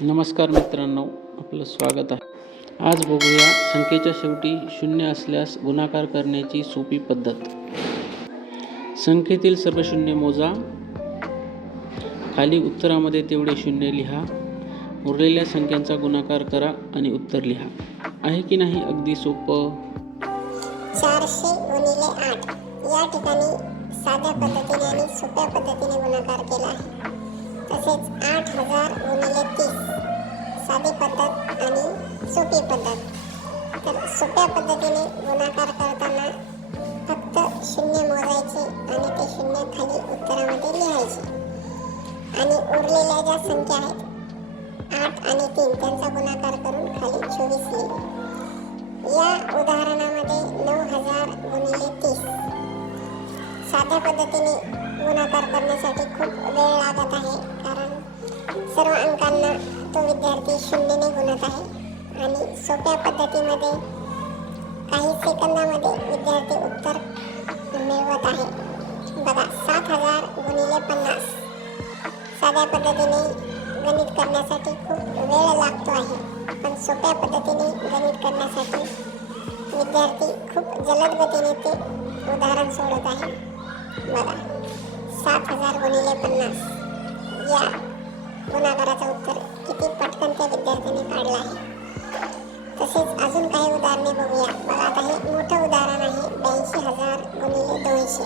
नमस्कार मित्रांनो आपलं स्वागत आहे. आज बघूया संख्येच्या शेवटी शून्य असल्यास गुणाकार करण्याची सोपी पद्धत. संख्येतील सर्व शून्य मोजा. खाली उत्तरामध्ये तेवढे शून्य लिहा. उरलेल्या संख्यांचा गुणाकार करा आणि उत्तर लिहा. आहे की नाही अगदी सोपं? चारशे गुणिले आठ. या ठिकाणी साध्या पद्धतीने आणि सोप्या पद्धतीने गुणाकार केला आहे. तसेच आठ हजार गुणिले तीस साधी पद्धत आणि सोपी पद्धत. तर सोप्या पद्धतीने गुणाकार करताना फक्त शून्य मोजायचे आणि ते शून्य खाली उत्तरामध्ये लिहायचे. आणि उरलेल्या ज्या संख्या आहेत आठ आणि तीन त्यांचा गुणाकार करून खाली चोवीस लिहिले या उदाहरणामध्ये नऊ हजार गुणिले तीस. साध्या पद्धतीने गुणाकार करण्यासाठी खूप पद्धतीमध्ये काही सेकंदामध्ये विद्यार्थी उत्तर मिळवत आहे. बघा सात हजार गुणिले पन्नास. साध्या पद्धतीने गणित करण्यासाठी खूप वेळ लागतो आहे. पण सोप्या पद्धतीने गणित करण्यासाठी विद्यार्थी खूप जलद गतीने ते उदाहरण सोडत आहे. बघा सात हजार गुणिले पन्नास. या गुणाकाराचं उत्तर किती पटकन त्या विद्यार्थ्याने काढलं आहे? बघूया. बघा आता हे मोठं उदाहरण आहे. ब्याऐंशी हजार गुणिले दोनशे.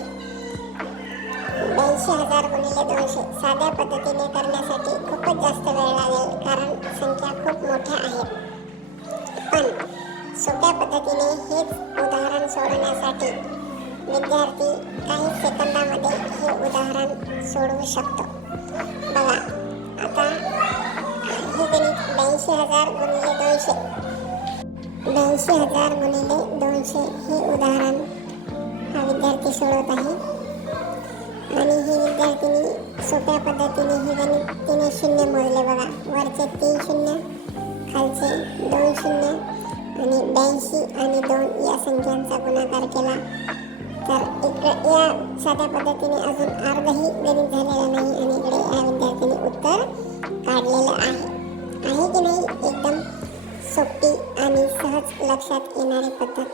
ब्याऐंशी हजार गुणिले दोनशे. साध्या पद्धतीने करण्यासाठी खूपच जास्त वेळ लागेल कारण संख्या खूप मोठ्या आहेत पण सोप्या पद्धतीने हेच उदाहरण सोडवण्यासाठी विद्यार्थी काही सेकंदामध्ये हे उदाहरण सोडवू शकतो. बघा आता हे गणित ब्याऐंशी हजार गुणिले दोनशे. ऐंशी हजार गुणिले दोनशे हे उदाहरण हा विद्यार्थी सोडवत आहे. आणि ही विद्यार्थिनी सोप्या पद्धतीने हे गणित तिने शून्य मोजले बघा. वरचे तीन शून्य खालचे दोन शून्य आणि ब्याऐंशी आणि दोन या संख्यांचा गुणाकार केला. तर इकडे या साध्या पद्धतीने अजून अर्धही गणित झालेलं नाही आणि इकडे या विद्यार्थ्यांनी उत्तर काढलेलं आहे. आहे की नाही? आणि सहज लक्षात येणारी पद्धत.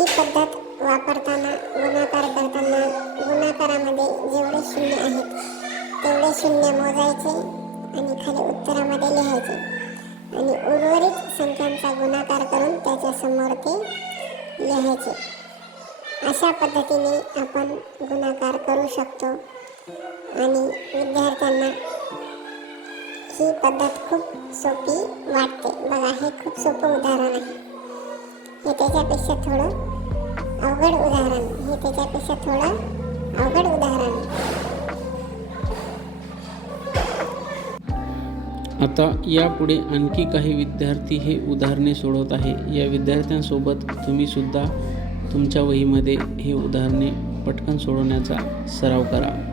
ही पद्धत वापरताना गुणाकार करताना गुणाकारामध्ये जेवढे शून्य आहेत तेवढे शून्य मोजायचे आणि खाली उत्तरामध्ये लिहायचे. आणि उर्वरित संख्यांचा गुणाकार करून त्याच्यासमोर ते लिहायचे. अशा पद्धतीने आपण गुणाकार करू शकतो. आणि विद्यार्थ्यांना ही पद्धत खूप सोपी वाटते. बघा हे खूप सोपं उदाहरण आहे. हे त्याच्यापेक्षा थोडं अवघड उदाहरण. हे त्याच्यापेक्षा थोडं अवघड उदाहरण. आता यापुढे आणखी काही विद्यार्थी हे उदाहरणे सोडवत आहे. या विद्यार्थ्यांसोबत तुम्ही सुद्धा तुमच्या वहीमध्ये हे उदाहरणे पटकन सोडवण्याचा सराव करा.